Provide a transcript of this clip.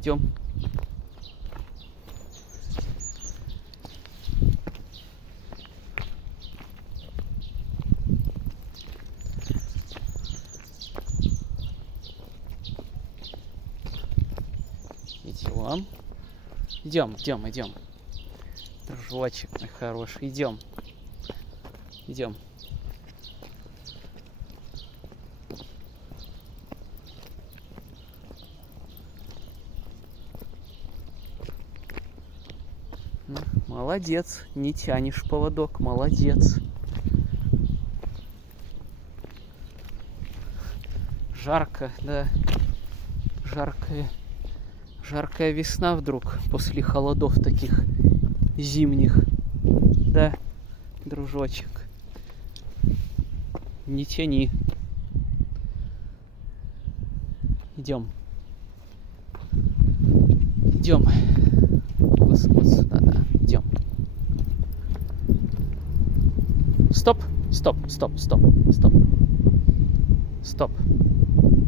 Идем. Идем. Идем. Дружочек мой хороший. Идем. Ну, молодец. Не тянешь поводок. Молодец. Жарко, да. Жаркая весна вдруг после холодов таких зимних. Да, дружочек. Не тяни. Идем. Вот сюда, да. Идем. Стоп.